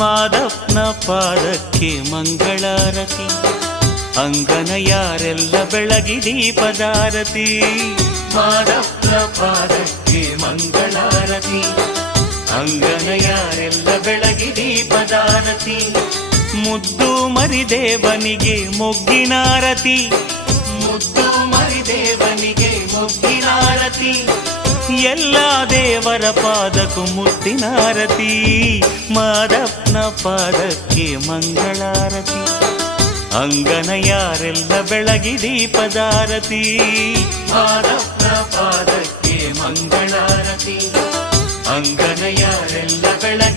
ಮಾದಪ್ಪನ ಪಾದಕ್ಕೆ ಮಂಗಳಾರತಿ, ಅಂಗನ ಯಾರೆಲ್ಲ ಬೆಳಗಿ ದೀಪದಾರತಿ. ಮಾದಪ್ಪನ ಪಾದಕ್ಕೆ ಮಂಗಳಾರತಿ, ಅಂಗನ ಯಾರೆಲ್ಲ ಬೆಳಗಿ ದೀಪದಾರತಿ. ಮುದ್ದು ಮರಿದೇವನಿಗೆ ಮೊಗ್ಗಿನಾರತಿ, ಮುದ್ದು ಮರಿದೇವನಿಗೆ ಮೊಗ್ಗಿನಾರತಿ. ಎಲ್ಲ ದೇವರ ಪಾದಕ್ಕೂ ಮುತ್ತಿನಾರತಿ. ಮಾದಪ್ಪನ ಪಾದಕ್ಕೆ ಮಂಗಳಾರತಿ, ಅಂಗನ ಯಾರೆಲ್ಲ ಬೆಳಗಿ ದೀಪದಾರತಿ. ಮಾದಪ್ಪನ ಪಾದಕ್ಕೆ ಮಂಗಳಾರತಿ, ಅಂಗನ ಯಾರೆಲ್ಲ ಬೆಳಗಿ